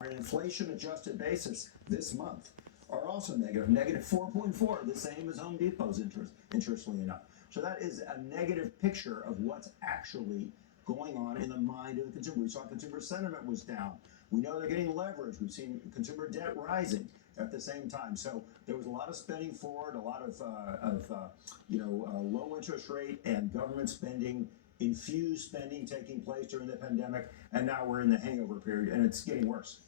On an inflation-adjusted basis this month are also negative, negative 4.4, the same as Home Depot's interest, interestingly enough. So that is a negative picture of what's actually going on in the mind of the consumer. We saw consumer sentiment was down. We know they're getting leverage. We've seen consumer debt rising at the same time. So there was a lot of spending forward, a lot of low interest rate and government spending, infused spending taking place during the pandemic, and now we're in the hangover period, and it's getting worse.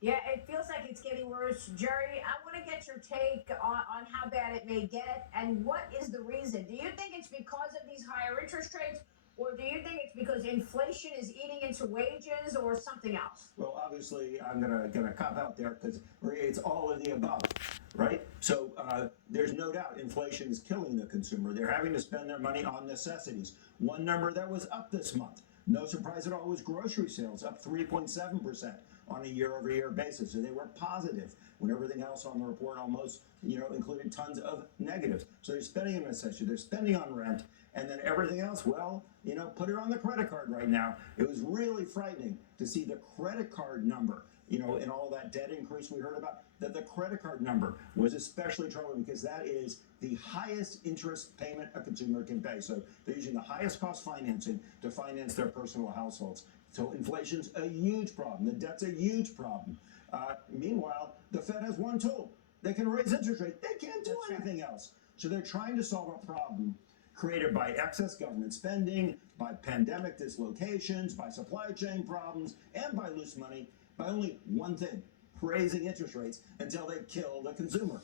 Yeah, it feels like it's getting worse. Jerry, I want to get your take on how bad it may get and what is the reason. Do you think it's because of these higher interest rates, or do you think it's because inflation is eating into wages, or something else? Well, obviously, I'm gonna cop out there because it's all of the above, right? So there's no doubt inflation is killing the consumer. They're having to spend their money on necessities. One number that was up this month, no surprise at all, was grocery sales, up 3.7% on a year-over-year basis. So they were positive when everything else on the report almost, included tons of negatives. So they're spending on necessity, they're spending on rent, and then everything else, well, put it on the credit card right now. It was really frightening to see the credit card number, and all that debt increase we heard about, that the credit card number was especially troubling because that is the highest interest payment a consumer can pay. So they're using the highest cost financing to finance their personal households. So inflation's a huge problem. The debt's a huge problem. Meanwhile, the Fed has one tool. They can raise interest rates. They can't do anything else. So they're trying to solve a problem created by excess government spending, by pandemic dislocations, by supply chain problems, and by loose money, by only one thing: raising interest rates until they kill the consumer.